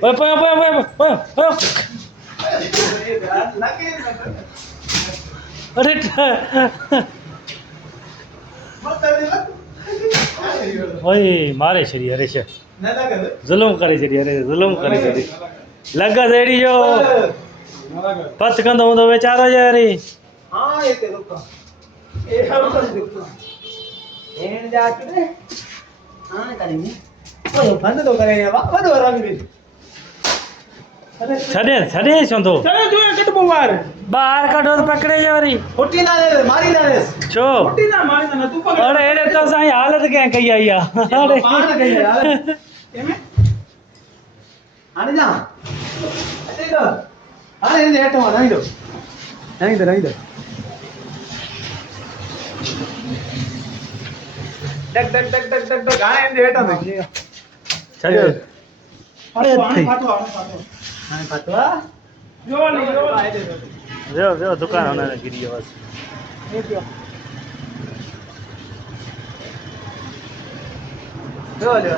ઓય ઓય ઓય ઓય ઓય અરે ઓય મારે છે અરે છે જુલમ કરે છે અરે જુલમ કરે છે લગા દેડી જો પત કંદો હું તો બેચારો છે અરે હા એ તે લોકો એ હરકત દેખતો એને જાતું ને હા કરીને ઓય બંધ તો કરે યાર બધો રંગ છડે છડે છો તો ચલો જોઈએ કટબો વાર બહાર કાઢો તો પકડે છે અરે ખોટી ના રે મારી ના રે છો ખોટી ના મારી ના તું પકડ અરે એને તો સાઈ હાલત ક્યાં કઈ આયા અરે પાણ ગઈ યાર એમે આને જા અતે તો અરે એને હેઠો નહીં દો નહીં દો duck duck duck duck duck duck આ એને હેઠો નહીં છડે અરે પાણી પાટો આને પાટો જો જો જો દુકાન હોના ગીરી બસ જો લે